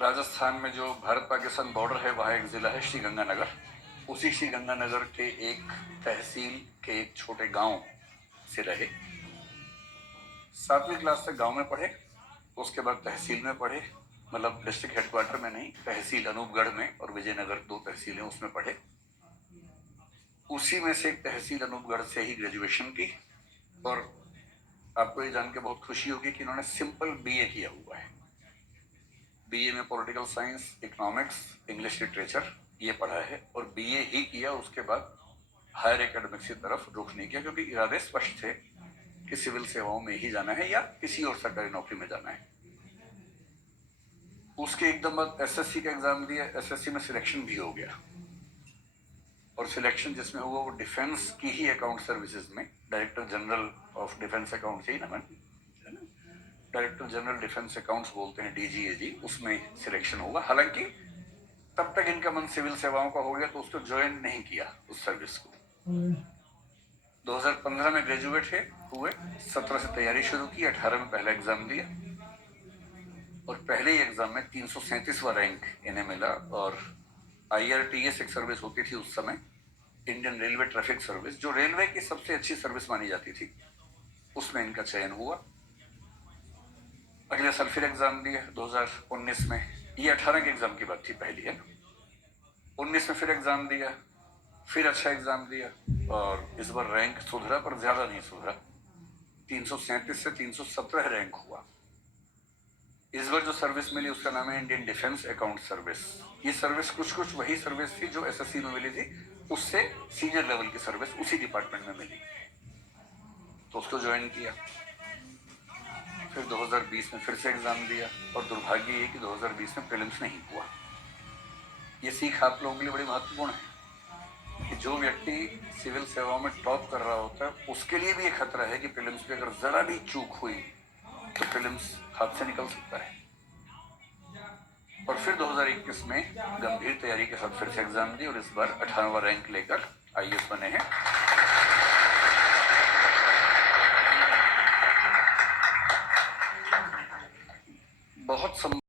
राजस्थान में जो भारत पाकिस्तान बॉर्डर है वहाँ एक ज़िला है श्रीगंगानगर। उसी श्रीगंगानगर के एक तहसील के एक छोटे गांव से रहे। 7वीं क्लास तक गांव में पढ़े, उसके बाद तहसील में पढ़े, मतलब डिस्ट्रिक्ट हेडक्वार्टर में नहीं, तहसील अनूपगढ़ में और विजयनगर 2 तहसीलें उसमें पढ़े। उसी में से एक तहसील अनूपगढ़ से ही ग्रेजुएशन की। और आपको ये जान के बहुत खुशी होगी कि इन्होंने सिंपल बीए किया हुआ है। बीए में political science, economics, English literature ये पढ़ा है और बीए ही किया। उसके बाद हायर एकेडमिक्स की तरफ रुख नहीं किया, क्योंकि इरादे स्पष्ट थे कि सिविल सेवाओं में ही जाना है या किसी और सरकारी नौकरी में जाना है। उसके एकदम बाद एसएससी का एग्जाम दिया। एसएससी में सिलेक्शन भी हो गया, और सिलेक्शन जिसमें हुआ वो डिफेंस की ही अकाउंट सर्विसेज में, director general of defence account से ही ना, मैं डायरेक्टर जनरल डिफेंस अकाउंट्स बोलते हैं, डीजीएजी, उसमें सिलेक्शन हुआ। हालांकि तब तक इनका मन सिविल सेवाओं का हो गया तो उसको ज्वाइन नहीं किया उस सर्विस को। 2015 में ग्रेजुएट हुए, 17 से तैयारी शुरू की, 18 में पहला एग्जाम दिया और पहले ही एग्जाम में 337वां रैंक इन्हें मिला। और IRTS एक सर्विस होती थी उस समय, इंडियन रेलवे ट्रैफिक सर्विस, जो रेलवे की सबसे अच्छी सर्विस मानी जाती थी, उसमें इनका चयन हुआ। अगले साल फिर एग्जाम दिया 2019 में। ये 18 के एग्जाम की बात थी, पहली है। 19 में फिर एग्जाम दिया, फिर अच्छा एग्जाम दिया और इस बार रैंक सुधरा, पर ज्यादा नहीं सुधरा। 337 से 317 रैंक हुआ। इस बार जो सर्विस मिली उसका नाम है इंडियन डिफेंस अकाउंट सर्विस। ये सर्विस कुछ वही सर्विस थी जो एसएससी में मिली थी, उससे सीनियर लेवल की सर्विस उसी डिपार्टमेंट में मिली, तो उसको ज्वाइन किया। फिर 2020 में फिर से एग्जाम दिया और दुर्भाग्य ये कि 2020 में प्रीलिम्स नहीं हुआ। ये सीख आप लोगों के लिए बड़ी महत्वपूर्ण है कि जो व्यक्ति सिविल सेवाओं में टॉप कर रहा होता है उसके लिए भी ये खतरा है कि प्रीलिम्स में अगर जरा भी चूक हुई तो प्रीलिम्स हाथ से निकल सकता है। और फिर 2021 में गंभीर तैयारी के साथ फिर से एग्जाम दी और इस बार 18वां रैंक लेकर IAS बने हैं।